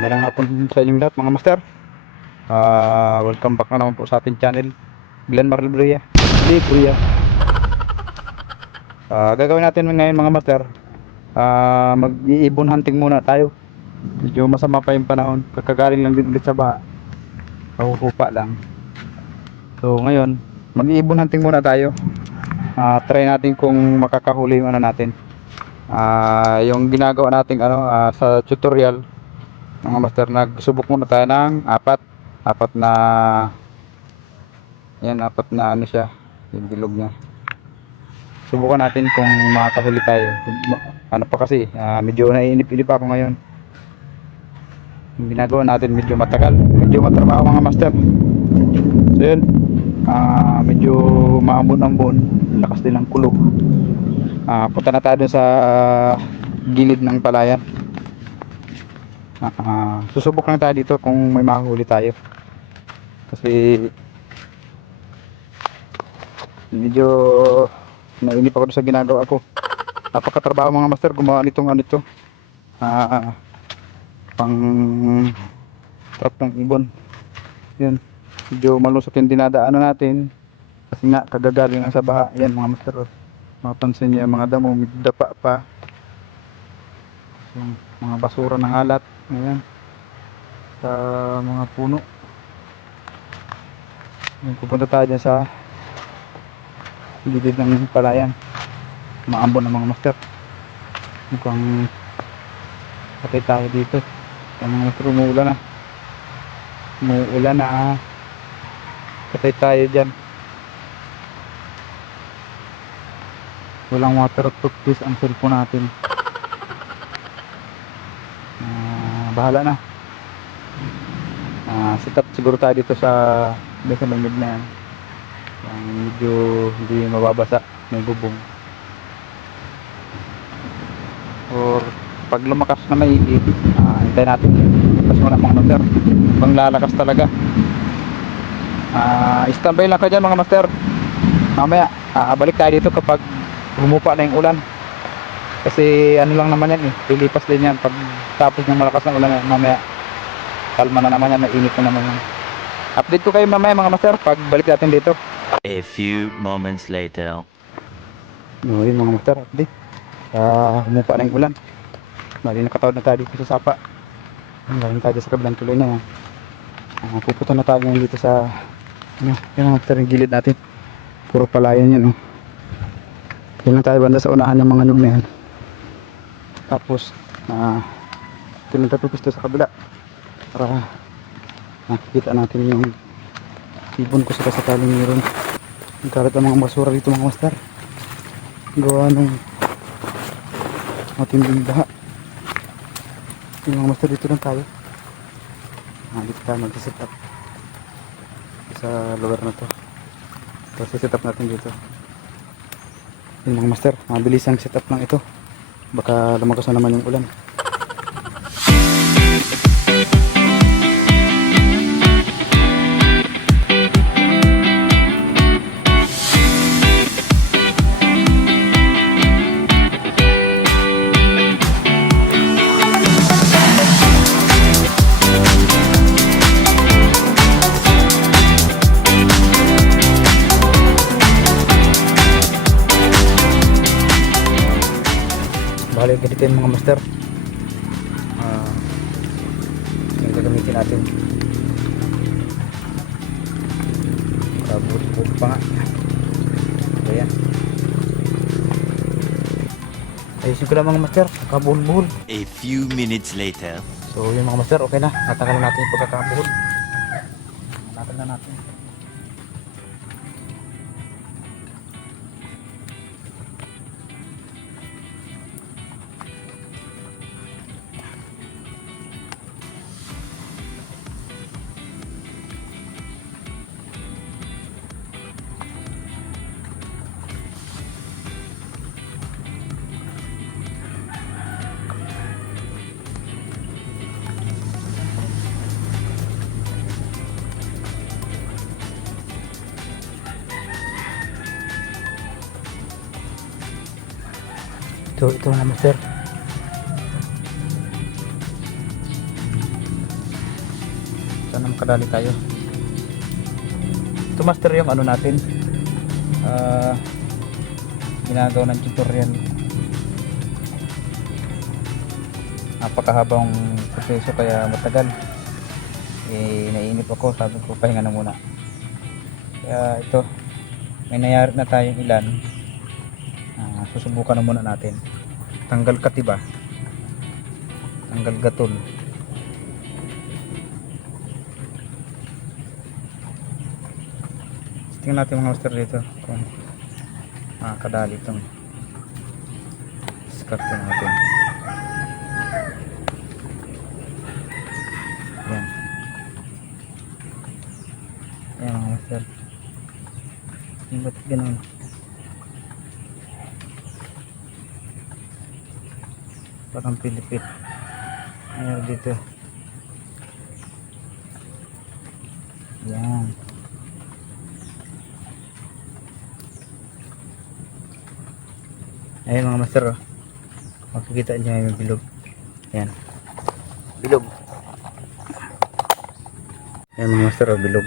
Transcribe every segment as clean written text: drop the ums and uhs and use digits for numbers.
Magandang hapon sa inyong lahat mga master. Welcome back na naman po sa ating channel, Glenn Marlebria. Gagawin natin ngayon mga master, mag-iibon hunting muna tayo. Medyo masama pa yung panahon, kakagaling lang din ulit sa baha, kahuhupa lang. So ngayon, mag-iibon hunting muna tayo. Try natin kung makakahuli yung ano natin, yung ginagawa nating sa tutorial. Mga master, nagsubok muna tayo ng apat na ano siya, yung bilog niya. Subukan natin kung makakahuli tayo. Ano pa kasi, medyo naiinip-inip ako ngayon. Yung ginagawa natin medyo matagal, medyo matrabaho mga master. So yun, medyo maambon-ambon, lakas din ng kulo. Punta na tayo dun sa gilid ng palayan. Susubok lang tayo dito kung may makahuli tayo, kasi medyo nainip ako sa ginagawa ko. Napakatrabaho mga master gumawa nitong pang trap ng ibon. Yan, medyo malusok yung dinadaanan natin kasi nga kagagaling lang sa baha. Yan mga master, mapapansin niyo yung mga damo, medyo dapa pa, yung mga basura ng alat. Ayan, sa mga puno. Yan, pupunta tayo dyan sa gilid ng palayan. Maambon ng mga master, mukhang patay tayo dito. Yung mga master, umuulan na, patay tayo dyan. Walang waterproof case ang cellphone natin. Bahala na. Sit up siguro tayo dito sa lungid na yan, yung medyo hindi mababasa, may bubong. Or pag lumakas na may ihip, hintay natin. Tapos muna mga master, pang lalakas talaga. Standby lang ka dyan mga master. Mamaya balik tayo dito kapag humupa na yung ulan, kasi ano lang naman yan, lilipas din yan pag tapos ng malakas ng ulan. Mamaya kalma na naman yan, mainit na naman yan. Update ko kayo mamaya mga master pag balik natin dito. A few moments later. Yun mga master, update. Humupa na yung ulan. Bali nakatawad na tayo dito sa sapa. Galing tayo sa kabilang tuloy na yan. Pupunta na tayo ngayon dito sa yung mga master, yung gilid natin. Puro palayan yan. Yan lang tayo banda sa unahan ng mga nyug na yan. Tapos tinunta pisto sa kabila para nakikita natin yung ibon ko sa sakaling meron. Ang kalat ang mga basura dito mga master, gawa ng matinding baha. Yung mga master, dito lang tayo. Dito tayo mag-set up sa lugar na to. Tapos set up natin dito. Yung mga master, mabilis ang set up lang ito, baka lumakas na naman yung ulan. Bali ganito yung mga master, yung gagamitin natin. Buhol pa nga. Ayan, ayusin ko lang mga master, kabuhol-buhol. A few minutes later. So yung mga master, okay na, natanggal natin yung pagkakabuhol. Natanggal na natin. Ito mga master, kadali tayo. Ito master yung ano natin, ginagawa ng tutorial. Napakahabang proseso kaya matagal. Naiinip ako, sabi ko pahinga na muna. Kaya ito, may nangyari na tayong ilan. Susubukan na muna natin. Tanggal katiba, tanggal gatol. Tingnan natin mga master dito kung kadali itong diskarte natin. Yan. Yan mga master. Yung ba't ganun? Parang pilipit. Ayan dito. Yan. Ayan mga master, oh. Makikita nyo yung bilog. Ayan. Bilog. Ayan mga master, oh, bilog.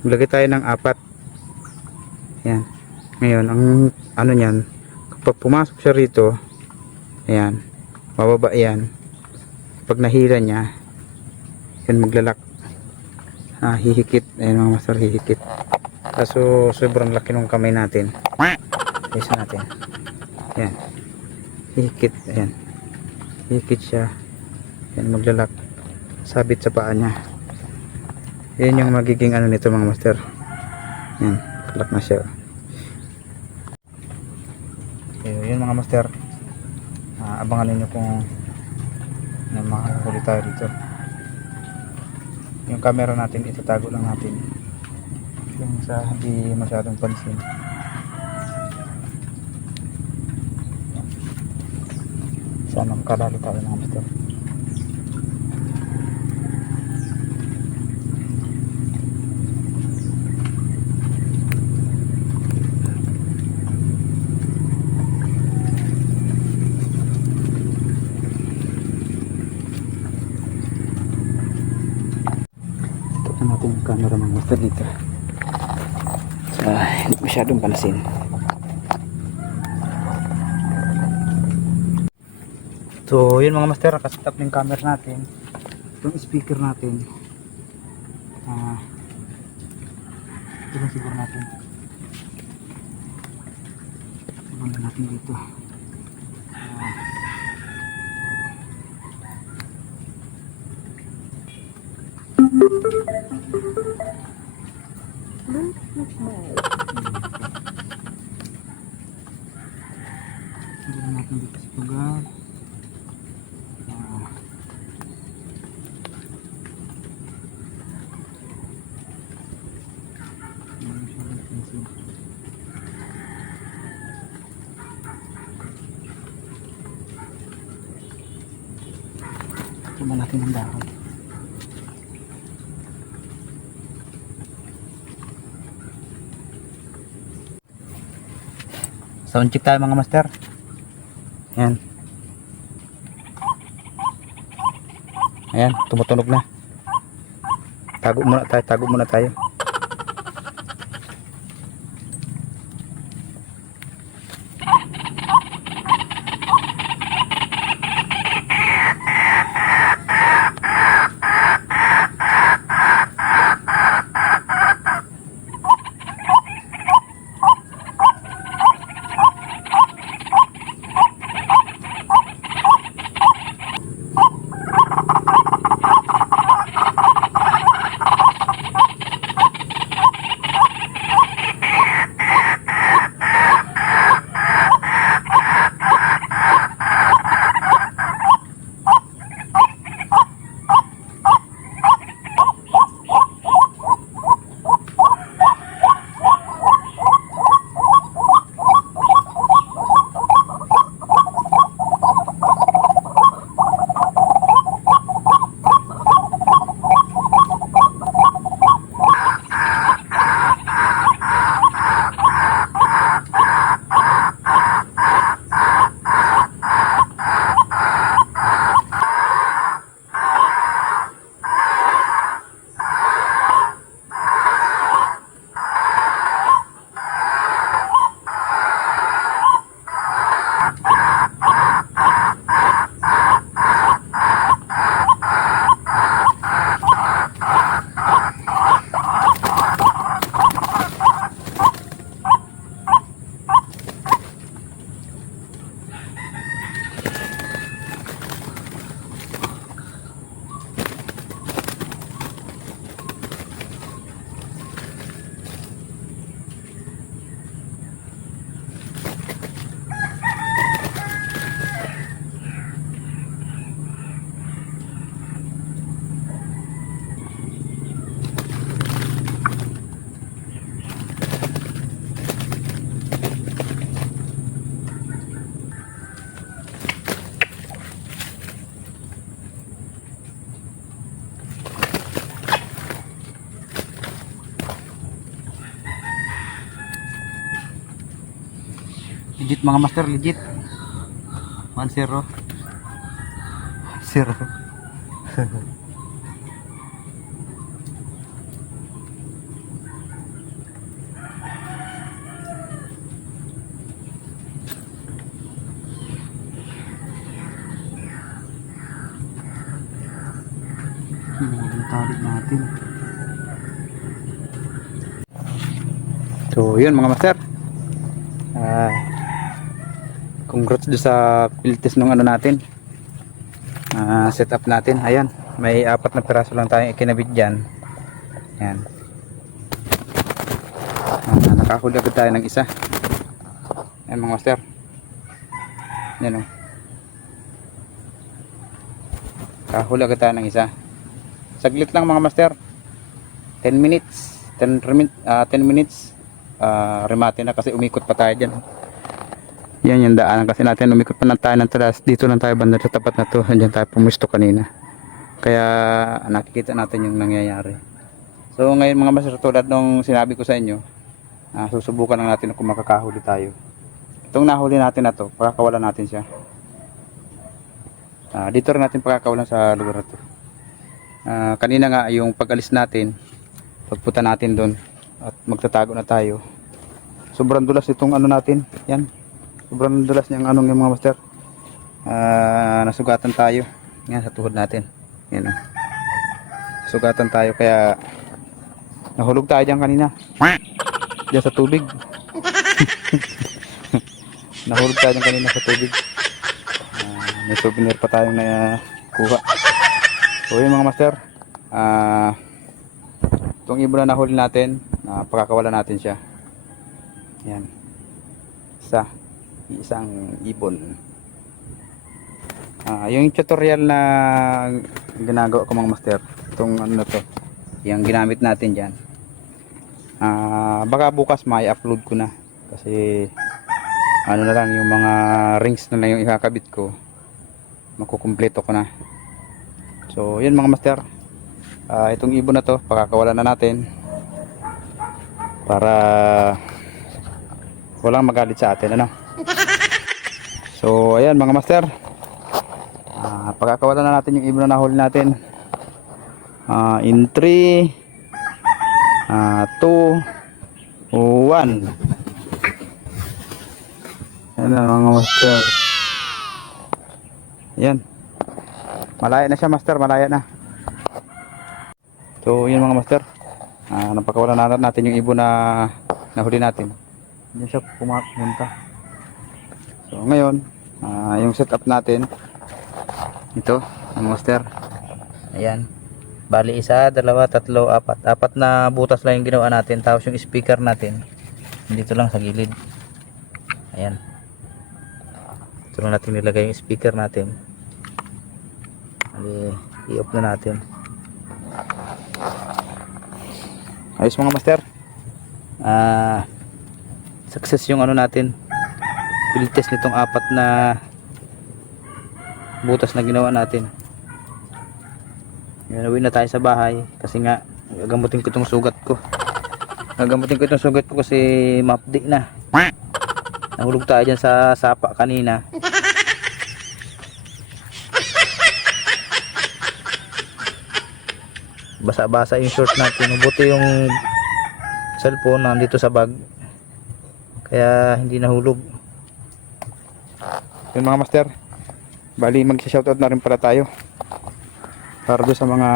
Maglagay tayo ng 4. Ayan. Ngayon, ang ano nyan, kapag pumasok siya rito, ayan, mababa yan. Pag nahila niya, yan maglalak. Hihikit. Ayan mga master, hihikit. Kaso sobrang laki ng kamay natin. Isa natin. Ayan. Hihikit. Ayan. Hihikit siya. Ayan, maglalak. Sabit sa paa niya. Yan yung magiging ano nito mga master. Ayan. Lock na siya. Okay, yun mga master. Abangan ninyo kung may makakahuli tayo dito. Yung camera natin itatago lang natin yung sa hindi masyadong pansin. Sana makadali tayo mga master. Tignan natin yung camera mga master dito. Hindi masyadong pansin. So yun mga master, nakaset up ng camera natin. Yung speaker natin, ito lang siguro natin. Tignan natin dito. Tignan natin dito sa lugar. Tignan natin ang dahon. Sound check tayo mga master. Ayan. Ayan, tumutunog na. Tago muna tayo. Legit mga master, legit. 1-0. 0. Yung tali natin. So yun mga master, congrats do sa field test nung ano natin, setup natin. Ayan, may 4 na piraso lang tayong ikinabit dyan. Ayan, nakahuli agad tayo ng isa. Ayan mga master, yan o, nakahuli agad tayo ng isa. Saglit lang mga master, 10 minutes 10 minutes remate na kasi umikot pa tayo dyan. Yan yung daanan kasi natin, umikot pa na tayo ng talas. Dito lang tayo banda sa tapat na to, andyan tayo pumisto kanina, kaya nakikita natin yung nangyayari. So ngayon mga master, tulad nung sinabi ko sa inyo, susubukan lang natin kung makakahuli tayo. Itong nahuli natin na to, pakakawalan natin siya. Dito rin natin pakakawalan sa lugar na to. Kanina nga yung pag-alis natin, pagpunta natin doon at magtatago na tayo, sobrang dulas itong ano natin. Yan, sobrang dulas niyang anong yung mga master. Nasugatan tayo yan sa tuhod natin. Yan, sugatan tayo, kaya nahulog tayo dyan kanina dyan sa tubig. Nahulog tayo dyan kanina sa tubig. May souvenir pa tayong na kuha. So yun mga master, itong ibon na nahuli natin, pakakawalan natin siya. Yan, isang ibon. Yung tutorial na ginagawa ko mga master, itong ano na to, yung ginamit natin dyan, baka bukas may upload ko na, kasi ano na lang, yung mga rings na lang yung ikakabit ko, makukumpleto ko na. So yun mga master, itong ibon na to pakakawalan na natin para walang magalit sa atin, ano. So ayan mga master, pakakawalan na natin yung ibon na nahuli natin. In 3 2 1. Ayan na mga master. Ayan, malaya na siya master, malaya na. So yun mga master, napakawalan na natin yung ibon na nahuli natin. Hindi siya pumunta. So ngayon, yung setup natin, ito mga master. Ayan, bali 1, 2, 3, 4 na butas lang yung ginawa natin. Tapos yung speaker natin dito lang sa gilid. Ayan, ito lang natin nilagay yung speaker natin. I-off na natin. Ayos mga master, success yung ano natin, field test nitong 4 na butas na ginawa natin. Uwi na tayo sa bahay kasi nga gagamutin ko itong sugat ko. Kasi ma-update na. Nahulog tayo dyan sa sapa kanina. Basa-basa yung short natin. Mabuti yung cellphone nandito sa bag, kaya hindi nahulog. Yung mga master, bali mag-shoutout na rin pala tayo para doon sa mga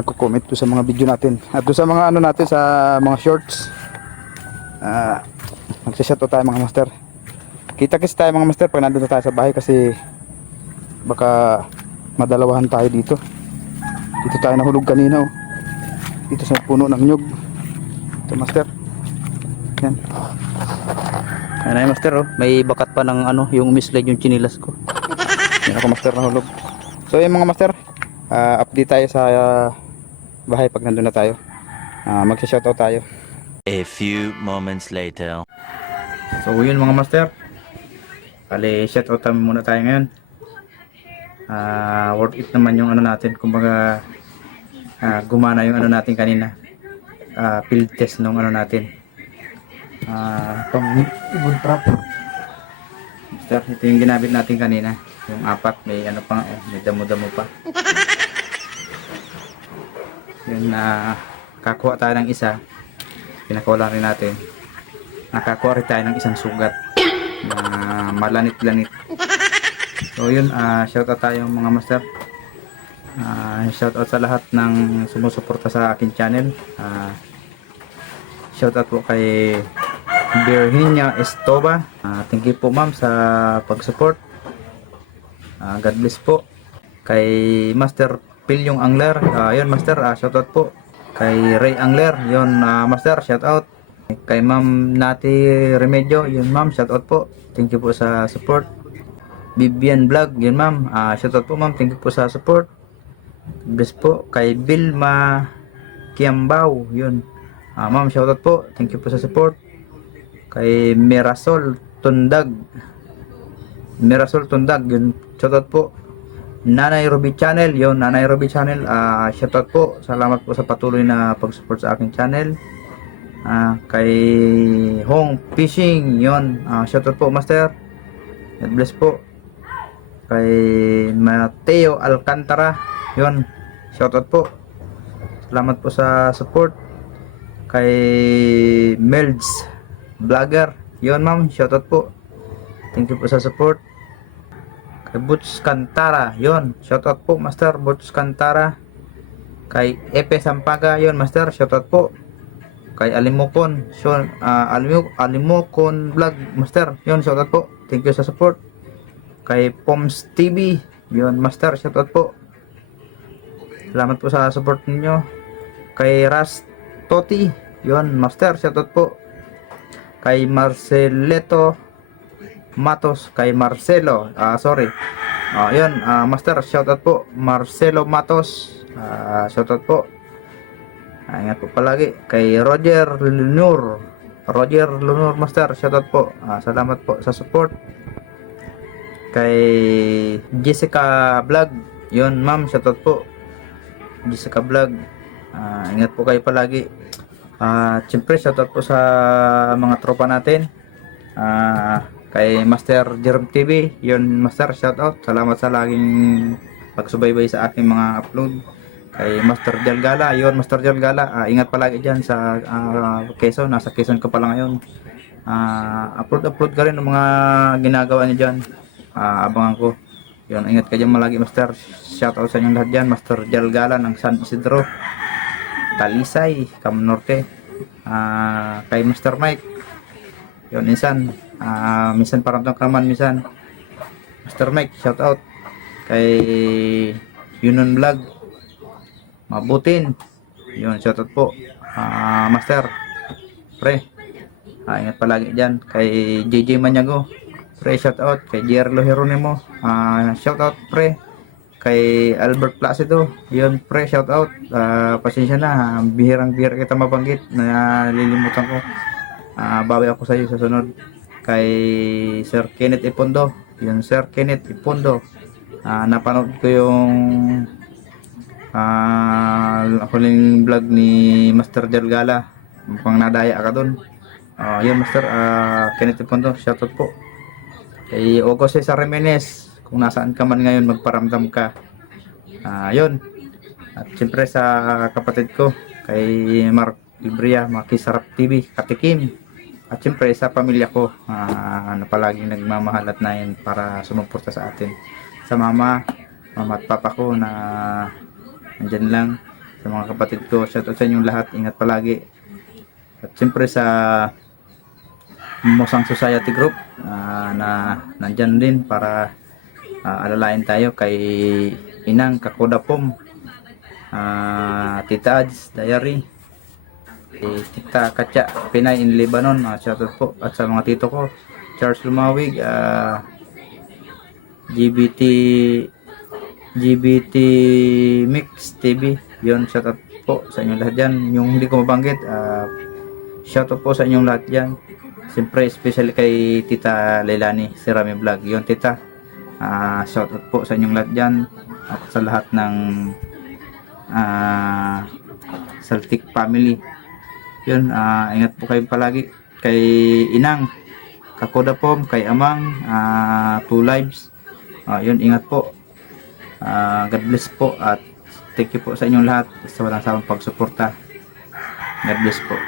nagko-comment doon sa mga video natin at doon sa mga ano natin, sa mga shorts. Mag-shoutout tayo mga master. Kita kasi tayo mga master pag nandun tayo sa bahay, kasi baka madalawahan tayo dito. Dito tayo nahulog kanina, oh. Dito sa puno ng nyug. Ito master. Yan. Yan ay master, oh. May bakat pa ng ano, yung mislide yung chinilas ko. Yan ako master, nahulog. So yung mga master, update tayo sa bahay pag nandun na tayo. Magsa-shoutout tayo. A few moments later. So yun mga master, bali shoutout muna tayo ngayon. Worth it naman yung ano natin, kumbaga gumana yung ano natin kanina, field test nung ano natin, Pang ibon trap. Master, ito yung ginamit natin kanina. Yung apat, may ano pa, may damo-damo pa. Yun na kakuha tayo ng isa. Pinakuha rin natin. Nakakuha rin tayo ng isang sugat na malanit-lanit. So yun, shoutout tayo mga master. Shoutout sa lahat ng sumusuporta sa akin channel. Shoutout po kay Virginia Estoba. Thank you po ma'am sa pag-support. God bless po. Kay Master Pilyong Angler, yun master, shoutout po. Kay Ray Angler, yun master, shoutout. Kay Ma'am Nati Remedyo, yun ma'am, shoutout po. Thank you po sa support. Vivian Vlog, yun ma'am, shoutout po ma'am, thank you po sa support. Bless po. Kay Bilma Kiambao, yun, ma'am, shoutout po, thank you po sa support. Kay Mirasol Tundag, yun, shoutout po. Nanay Ruby Channel, yun, Nanay Ruby Channel, shoutout po, salamat po sa patuloy na pag-support sa aking channel. Kay Hong Fishing, yun, shoutout po master, God bless po. Kay Mateo Alcantara, yun, shoutout po, salamat po sa support. Kay Melds Vlogger, yun ma'am, shoutout po, thank you po sa support. Kay Boots Cantara, yun, shoutout po master, Boots Cantara. Kay Epe Sampaga, yun master, shoutout po. Kay Alimokon, Alimokon Vlog master, yun, shoutout po, thank you sa support. Kay Poms TV, yun master, shoutout po, salamat po sa support ninyo. Kay Ras Toti, yun master, shoutout po. Kay Marceleto Matos, kay Marcelo, yun, master, shoutout po, Marcelo Matos, shoutout po. Ingat po palagi. Kay Roger Lunur, master, shoutout po, salamat po sa support. Kay Jessica Vlog, yun ma'am, shoutout po, Jessica Vlog, ingat po kayo palagi. Siyempre, shoutout po sa mga tropa natin. Kay Master Jerome TV, yun master, shoutout, salamat sa laging pagsubaybay sa aking mga upload. Kay Master Jalgala, yun Master Jalgala, ingat palagi dyan sa Quezon, nasa Quezon ka pala ngayon. Upload ka rin ng mga ginagawa niyo dyan, abangan ko. Yun, ingat ka dyan malagi master, shoutout sa inyong lahat dyan. Master Jalgala ng San Isidro, Talisay, Cam Norte. Kay Master Mike, yun, minsan parang kaman, minsan Master Mike, shout out. Kay Yunon Vlog, Mabutin, yun, shout out po, master, pre, ingat palagi dyan. Kay JJ Manyago, pre, shout out. Kay Jerlo Jeronimo, shout out pre. Kay Albert Placido, yun pre, shout out. Pasensya na, bihirang-bihira kita mabanggit, nalilimutan ko. Bawi ako sa iyo sa sunod. Kay Sir Kenneth Ipondo, yun Sir Kenneth Ipondo, napanood ko yung huling vlog ni Master Jalgala, mukhang nadaya ka dun. Yun master, Kenneth Ipondo, shoutout po. Kay Ogo Cesar Jimenez, kung nasaan ka man ngayon, magparamdam ka. Yun, at siyempre sa kapatid ko, kay Mark Ibria, Makisarap TV, Katikim. At siyempre sa pamilya ko, na palaging nagmamahal at nain para sumuporta sa atin. Sa mama at papa ko na nandyan lang. Sa mga kapatid ko, shoutout sa inyong lahat, ingat palagi. At siyempre sa Musang Society Group, na nandyan din para alalain tayo. Kay Inang Kakodapom, Tita Ads Diary, Tita Katya Pinay in Lebanon, shoutout po. At sa mga tito ko, Charles Lumawig, GBT Mix TV, yun, shoutout po sa inyong lahat dyan. Yung hindi ko mabanggit, shoutout po sa inyong lahat dyan. Siyempre especially kay Tita Leilani Sirami Vlog, yun tita, shoutout po sa inyong lahat dyan. At sa lahat ng Saltik family, yun, ingat po kayo palagi. kay Inang, Kakodapom, kay Amang, 2 lives. Yun, ingat po. God bless po at thank you po sa inyong lahat sa walang sawang pagsuporta. God bless po.